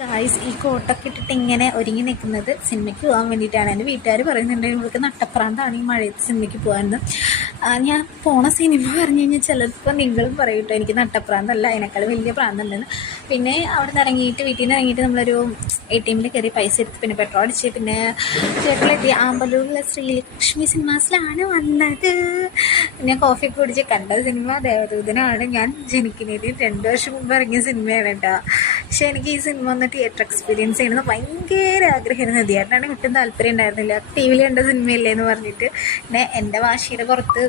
Guys, ഈ കോട്ടൊക്കെ ഇട്ടിട്ട് ഇങ്ങനെ ഒരുങ്ങി നിൽക്കുന്നത് സിനിമയ്ക്ക് പോകാൻ വേണ്ടിയിട്ടാണ്. എൻ്റെ വീട്ടുകാർ പറയുന്നുണ്ട് ഇവൾക്ക് നട്ടപ്രാന്താണ് ഈ മഴയത്ത് സിനിമയ്ക്ക് പോകാമെന്ന്. ഞാൻ പോണ സിനിമ പറഞ്ഞു കഴിഞ്ഞാൽ ചിലപ്പോൾ നിങ്ങളും പറയും കേട്ടോ എനിക്ക് നട്ടപ്രാന്തല്ല, അതിനേക്കാളും വലിയ പ്രാന്തുണ്ടെന്ന്. പിന്നെ അവിടെ നിന്ന് ഇറങ്ങിയിട്ട് വീട്ടിൽ നിന്ന് ഇറങ്ങിയിട്ട് നമ്മളൊരു ATM കയറി പൈസ എടുത്ത് പിന്നെ പെട്രോൾ അടിച്ച് പിന്നെ തിയേറ്ററിലെത്തി. ആമ്പലൂരിലെ ശ്രീലക്ഷ്മി സിനിമാസിലാണ് വന്നത്. ഞാൻ കോഫിയൊക്കെ കുടിച്ച് കണ്ട സിനിമ ദേവദൂതനാണ്. ഞാൻ ജനിക്കുന്നതിന് 2 വർഷം മുമ്പ് ഇറങ്ങിയ സിനിമയാണ് കേട്ടോ. പക്ഷെ എനിക്ക് ഈ സിനിമ ഒന്ന് തിയേറ്റർ എക്സ്പീരിയൻസ് ചെയ്യണമെന്ന് ഭയങ്കര ആഗ്രഹമായിരുന്നു. തിയേറ്ററാണെങ്കിൽ ഒട്ടും താല്പര്യം ഉണ്ടായിരുന്നില്ല. TV-യിൽ കണ്ട സിനിമയല്ലേ എന്ന് പറഞ്ഞിട്ട് പിന്നെ എൻ്റെ വാശിയുടെ പുറത്ത്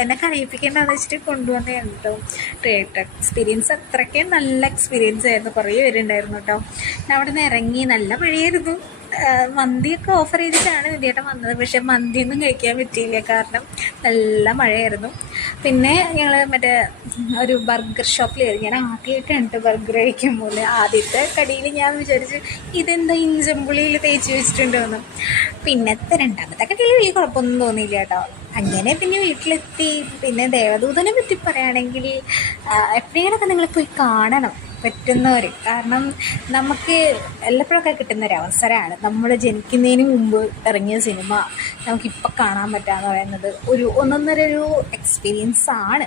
എന്നെ കരയിപ്പിക്കേണ്ടതെന്ന് വെച്ചിട്ട് കൊണ്ടുവന്നതാണ് കേട്ടോ. തിയേറ്റർ എക്സ്പീരിയൻസ് അത്രയ്ക്കും നല്ല എക്സ്പീരിയൻസ് ആയിരുന്നു. കുറേ പേരുണ്ടായിരുന്നു കേട്ടോ. അവിടെ നിന്ന് ഇറങ്ങി, നല്ല മഴയായിരുന്നു. മന്തിയൊക്കെ ഓഫർ ചെയ്തിട്ടാണ് നിധിയേട്ടൻ വന്നത്. പക്ഷെ മന്തിയൊന്നും കഴിക്കാൻ പറ്റിയില്ല, കാരണം നല്ല മഴയായിരുന്നു. പിന്നെ ഞങ്ങൾ മറ്റേ ഒരു ബർഗർ ഷോപ്പിൽ കയറി. ഞാൻ ആദ്യമായിട്ടാണ് ബർഗർ കഴിക്കുമ്പോൾ ആദ്യത്തെ കടിയിൽ ഞാൻ വിചാരിച്ചു ഇതെന്താ ഇഞ്ചമ്പുളിയിൽ തേച്ച് വെച്ചിട്ടുണ്ടോയെന്ന്. പിന്നത്തെ രണ്ടാമത്തെ കടിയിൽ വലിയ കുഴപ്പമൊന്നും തോന്നിയില്ല കേട്ടോ. അങ്ങനെ പിന്നെ വീട്ടിലെത്തി. പിന്നെ ദേവദൂതനെ പറ്റി പറയുകയാണെങ്കിൽ എപ്പോഴേലൊക്കെ നിങ്ങൾ പോയി കാണണം പറ്റുന്നവർ. കാരണം നമുക്ക് എല്ലപ്പോഴൊക്കെ കിട്ടുന്നൊരവസരമാണ്. നമ്മൾ ജനിക്കുന്നതിന് മുമ്പ് ഇറങ്ങിയ സിനിമ നമുക്കിപ്പോൾ കാണാൻ പറ്റുകയെന്ന് പറയുന്നത് ഒരു ഒന്നൊന്നര എക്സ്പീരിയൻസ് ആണ്.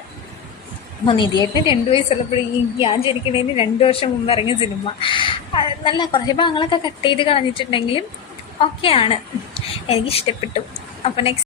അപ്പോൾ നിധിയേട്ടന് 2 വയസ്സുള്ളപ്പോഴേക്കും ഞാൻ ജനിക്കുന്നതിന് 2 വർഷം മുമ്പ് ഇറങ്ങിയ സിനിമ നല്ല കുറച്ച് ഭാഗങ്ങളൊക്കെ കട്ട് ചെയ്ത് കളഞ്ഞിട്ടുണ്ടെങ്കിലും ഓക്കെയാണ്, എനിക്കിഷ്ടപ്പെട്ടു. അപ്പോൾ നെക്സ്റ്റ്